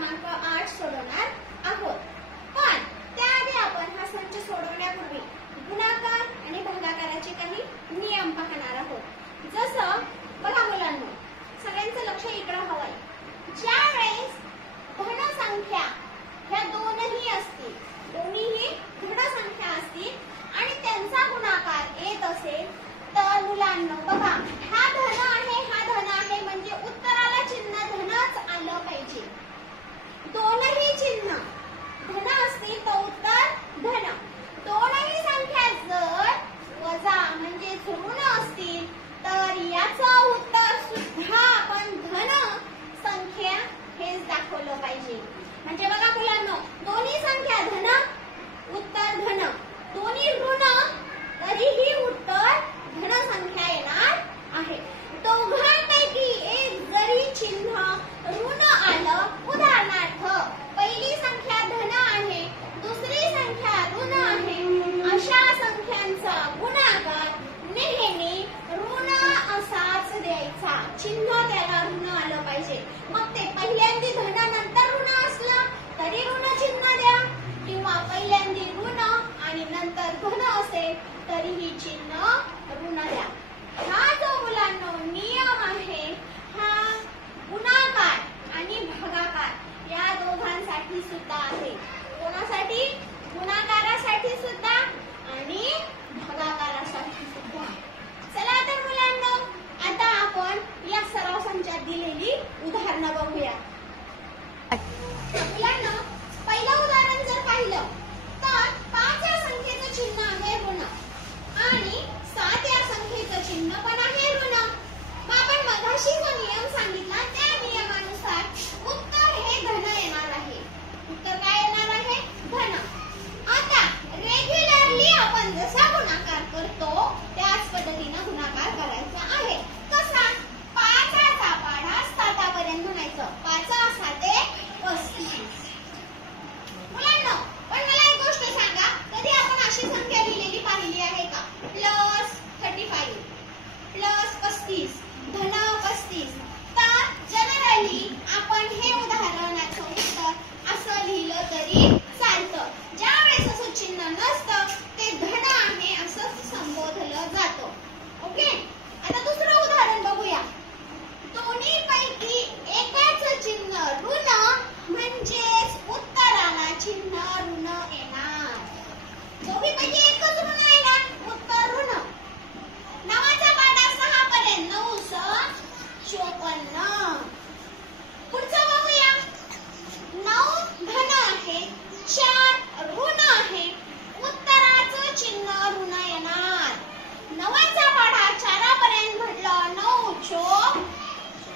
क्रमांक 8 सोडवणार आहोत। पण त्याआधी आपण हा संच सोडवण्यापूर्वी गुणाकार आणि भागाकाराचे काही नियम पाहणार आहोत। जसं बघा मुलांनो, सगळ्यांचं लक्ष इकडे हवंय। ज्या वेळेस धन संख्या ह्या दोन्ही असतील, दोन्हीही धन संख्या असतील आणि त्यांचा गुणाकार येत असेल तर मुलांनो बघा, हा धन आहे म्हणजे उत्तराला चिन्ह धनच आलं पाहिजे। दोनही चिन्ह धन असतील तर उत्तर धन। दोनही संख्या जर वजा म्हणजे ऋण असतील तर याचं उत्तर सुद्धा आपण धन संख्या हेच दाखवलं पाहिजे। म्हणजे बघा मुलांनो, दोन्ही संख्या धन उत्तर धन, दोन्ही ऋण तरीही उत्तर धन संख्या येणार आहे। दोघांपैकी एक जरी चिन्ह ऋण आलं, उदाहरणार्थ पहिली संख्या धन आहे, दुसरी संख्या ऋण आहे, अशा संख्यांचा गुणाकार नेहमी ऋण असाच द्यायचा। चिन्ह त्याला ऋण आलं पाहिजे। मग ते पहिल्यांदी धन नंतर ऋण असलं तरी ऋण चिन्ह द्या, किंवा पहिल्यांदी ऋण आणि नंतर धन असेल तरीही चिन्ह ऋण द्या। हा जो मुलांनो नियम आहे, हा गुणाकार आणि भागाकार या दोघांसाठी सुद्धा आहे। कोणासाठी? गुणाकारासाठी सुद्धा आणि भागाकारासाठी सुद्धा। चला तर मुलांनो, आता आपण या सराव संचात दिलेली उदाहरणं बघूया। मुलांनो, पहिलं उदाहरण जर पाहिलं तर 5 या संख्येचं चिन्ह आहे ऋण आणि 7 या संख्येचं चिन्ह पण आहे ऋण। मग आपण मगाशी जो नियम सांगितला त्या नियमानुसार उत्तर हे धन येणार आहे। उत्तर काय येणार आहे? धन। आता रेग्युलरली आपण जसा गुणाकार करतो त्याच पद्धतीने गुणाकार करायचा आहे। कसा? 5 चा पाढा 7 पर्यंत म्हणायचं। 5 7 35। मुलांनो, पण मला एक गोष्ट सांगा, कधी आपण अशी संख्या लिहिलेली पाहिली आहे का? +35 +35 धन 35। तर जनरली आपण हे उदाहरणाचं उत्तर असं लिहिलं तरी चालतं। ज्या वेळेस असं चिन्ह नसतं ते धन आहे असं संबोधलं जातं। ओके, आता दुसरं उदाहरण बघूया। दोन्ही पैकी एकाच चिन्ह ऋण म्हणजेच उत्तराला चिन्ह ऋण येणार। दोघीपैकी एकच ऋण येणार, उत्तर ऋण। 9चा पाढा 6 पर्यंत 9 × 54। पुढचं बघूया। 9 धन आहे, 4 ऋण आहे, उत्तराचं चिन्ह ऋण येणार। 9चा पाढा 4 पर्यंत म्हटलं 9 ×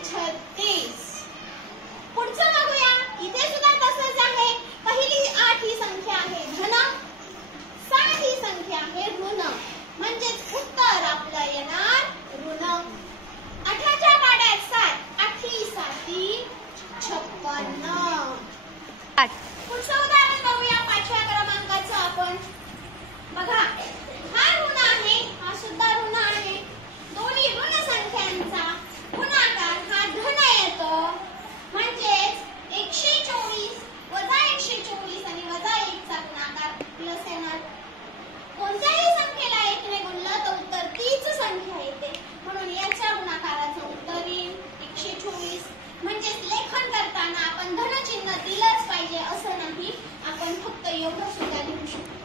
36। पुढचं बघूया। इथे सुद्धा तसंच आहे। पहिली 8 ही संख्या आहे धन, 7 ही संख्या आहे ऋण, म्हणजेच उत्तर आपलं येणार ऋण। 8च्या पाढ्यात 7, 8 7 56। पुढचं उदाहरण बघूया 5व्या क्रमांकाचं आपण। बघा, हा ऋण आहे, हा सुद्धा ऋण आहे। दोन्ही ऋण संख्यांचा गुणाकार हा धन येतो, म्हणजेच 124 वजा 124 आणि वजा 1 चा गुणाकार प्लस येणार। कोणत्याही संख्येला 1 ने गुणलं तर उत्तर तीच संख्या येते, म्हणून याच्या गुणाकाराचं उत्तर येईल 124। म्हणजेच लेखन करताना आपण धन चिन्ह दिलंच पाहिजे असं नाही, आपण फक्त एवढं सुद्धा लिहू शकतो।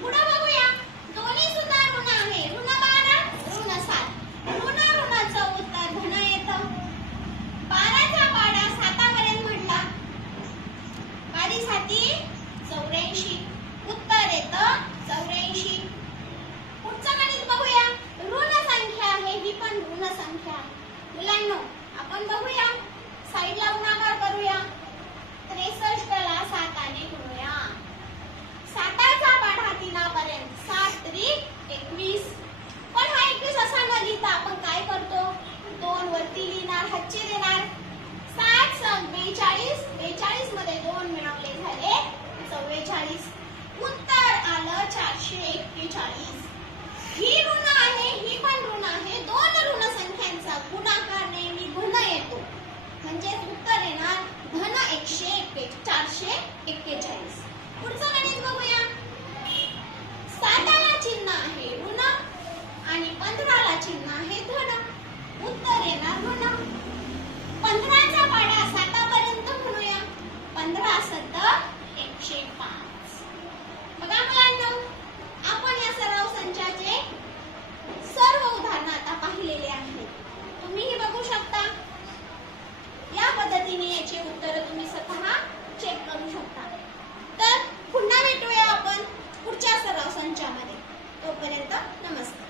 पुढे बघूया। दोन्ही सुद्धा ऋण आहे, ऋण 12 ऋण 7। ऋणाचं उत्तर धन येतं। 12चा पाढा 7 पर्यंत म्हटला, 12 7 84, उत्तर येतं 84। पुढचं गणित बघूया। ऋण संख्या आहे, ही पण ऋण संख्या आहे। मुलांनो, आपण बघूया, साईडला गुणाकार करूया। 63 ला 7 ने गुणूया। 7चा पाढा 3 पर्यंत 7 × 21। पण हा 21 असा न लिहिता आपण काय करतो? 2 वरती लिहिणार, हातचे देणार। 7 × 42, 42 मध्ये 2 मिळवले झाले 44। उत्तर आलं 441। ही ऋण आहे, ही पण ऋण आहे। दोन ऋण संख्यांचा गुणाकार नेहमी धन येतो, म्हणजे उत्तर येणार धन 141। पद्धतीने याची उत्तरं तुम्ही स्वतः चेक करू शकता. तर पुन्हा भेटूया आपण पुढच्या सराव संचामध्ये. तोपर्यंत नमस्कार.